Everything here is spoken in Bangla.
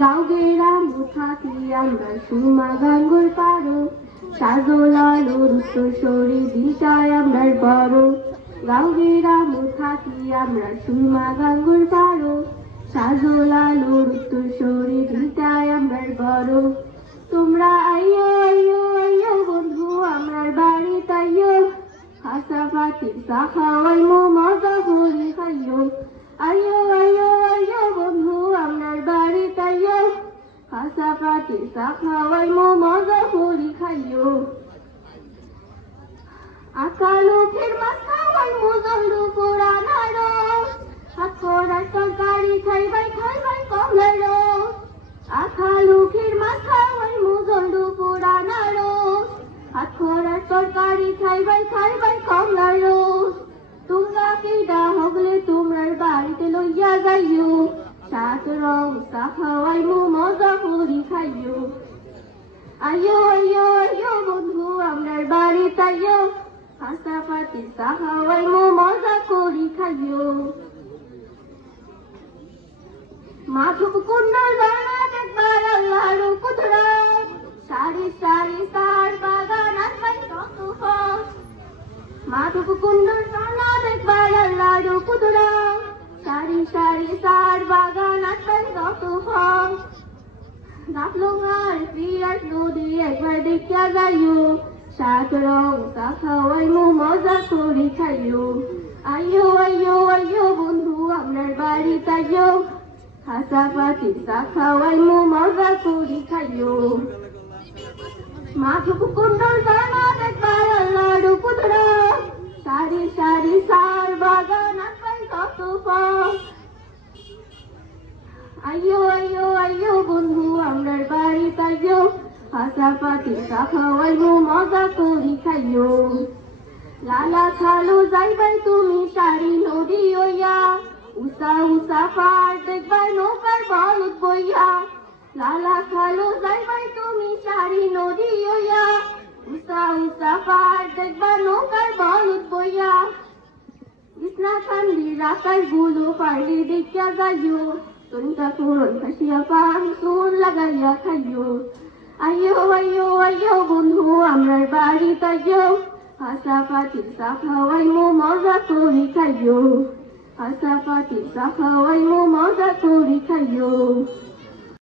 গাঁও গেরামে থাকি আমরা সুরমা গাঙ্গুর পারো, সাজল আলোর উত্তরসূরি দিনটায় আমরার বড়। গাঁও গেরামে থাকি আমরা সুরমা গাঙ্গুর পারো, সাজল আলোর উত্তরসূরি দিনটায় আমরার বড়। তোমরা আইয়ো আইয়ো আইয়ো বন্ধু আমরার বাড়িতে আইয়ো, খাসা পাতির চা খাওয়াইমু মজা করে খাইয়ো। আইয়ো আইয়ো আইয়ো বন্ধু আমরার বাড়িতে আইয়ো, খাসা পাতির চা খাওয়াইমু মজা করে খাইয়ো। আকা লোকের মাছ খাওয়াইমু জলু পোড়া নাড়ো, হাত করার তরকারি খাইবাই খাইবাই কমলার রস। আকা লোকের মাছ খাওয়াইমু জলু পোড়া নাড়ো, হাত করার তরকারি খাইবাই খাইবাই কমলার রস। তোমরা কেডা হগলে তোমরার বাড়িতে লইয়া যাইও, সাত রং চা খাওয়াইমু মজা করি খাইও। আইয়ো আইয়ো আইয়ো বন্ধু আমরার বাড়িতে আইয়ো, খাসা পাতির চা খাওয়াইমু মজা করি খাইও। মাধব কুণ্ডর ঝর্ণা দেখবার আল্লাহর কুদরত, সারি সারি তার বাগান আসবাই কত ফল। মাধব কুণ্ডর ঝর্ণা দেখবার আল্লাহর কুদরত, সারি সারি তার বাগান আসবাই কত ফল। গাফলুঙার পিয়াস নদী একবার দেখিয়া যাইও, সাত রং চা খাওয়াইমু মজা করি খাইও। আইয়ো আইয়ো আইয়ো বন্ধু আমরার বাড়িতে আইয়ো, খাসা পাতির চা খাওয়াইমু মজা করি খাইও। মাধব কুণ্ডর ঝর্ণা দেখবার আল্লাহর কুদরত, সারি সারি সার বাগান আসবাই কত ফল। আইয়ো আইয়ো আইয়ো বন্ধু আমরার বাড়িতে আইয়ো, খাসা পাতির চা খাওয়াইমু মজা করি খাইও। লালা খালো যাইবাই তুমি সারি নদী হইয়া, উষা উষা পার দেখবার নৌকার বলদ বইয়া। লালা খালো যাইবাই তুমি সারি নদী হইয়া, উষা উষা পার দেখবার নৌকার বলদ বইয়া। কৃষ্ণা কান্দির আকাশ গুলো পারলে দেখিয়া যাইও, তরিকা পুরন খাসিয়া পান চুন লাগাইয়া খাইও। আইয়ো আইয়ো আইয়ো বন্ধু আমরার বাড়িতে আইয়ো, খাসা পাতির চা খাওয়াইমু মজা করি খাইও। খাসা পাতির চা খাওয়াইমু মজা করি খাইও।